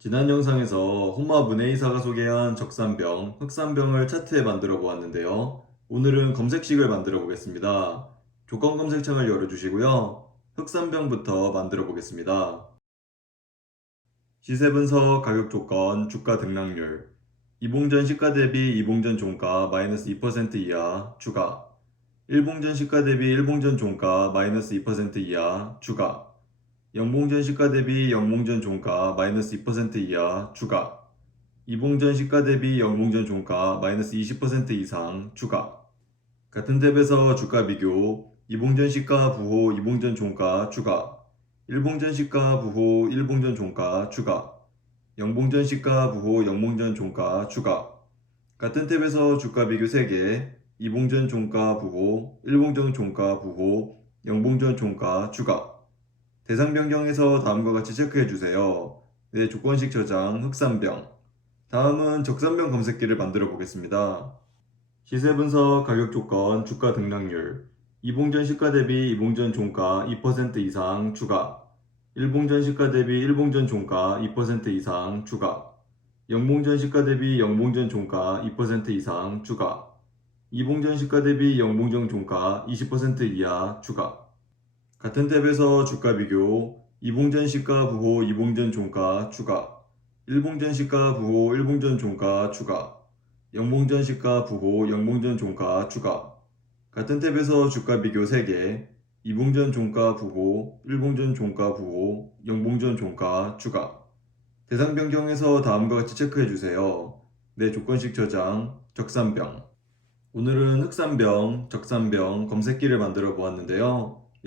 지난 영상에서 홍마 문혜이사가 소개한 적산병, 흑산병을 차트에 만들어 보았는데요. 오늘은 검색식을 만들어 보겠습니다. 조건 검색창을 열어주시고요. 흑산병부터 만들어 보겠습니다. 시세 분석, 가격 조건, 주가 등락률, 이봉전 시가 대비 이봉전 종가 마이너스 2% 이하 추가, 일봉전 시가 대비 일봉전 종가 마이너스 2% 이하 추가, 영봉전 시가 대비 영봉전 종가 마이너스 2% 이하 추가. 이봉전 시가 대비 영봉전 종가 마이너스 20% 이상 추가. 같은 탭에서 주가 비교. 이봉전 시가 부호 이봉전 종가 추가. 일봉전 시가 부호 일봉전 종가 추가. 영봉전 시가 부호 영봉전 종가 추가. 같은 탭에서 주가 비교 3개. 이봉전 종가 부호, 일봉전 종가 부호, 영봉전 종가 추가. 대상 변경에서 다음과 같이 체크해 주세요. 네, 조건식 저장 흑산병. 다음은 적산병 검색기를 만들어 보겠습니다. 시세 분석, 가격 조건, 주가 등락률. 이봉전 시가 대비 이봉전 종가 2% 이상 추가. 일봉전 시가 대비 일봉전 종가 2% 이상 추가. 영봉전 시가 대비 영봉전 종가 2% 이상 추가. 이봉전 시가 대비 영봉전 종가 20% 이하 추가. 같은 탭에서 주가 비교, 이봉전 시가 부호 이봉전 종가 추가, 일봉전 시가 부호 일봉전 종가 추가, 영봉전 시가 부호 영봉전 종가 추가. 같은 탭에서 주가 비교 3개, 이봉전 종가 부호, 일봉전 종가 부호, 영봉전 종가 추가. 대상 변경에서 다음과 같이 체크해 주세요. 내 조건식 저장, 적산병. 오늘은 흑산병, 적산병 검색기를 만들어 보았는데요.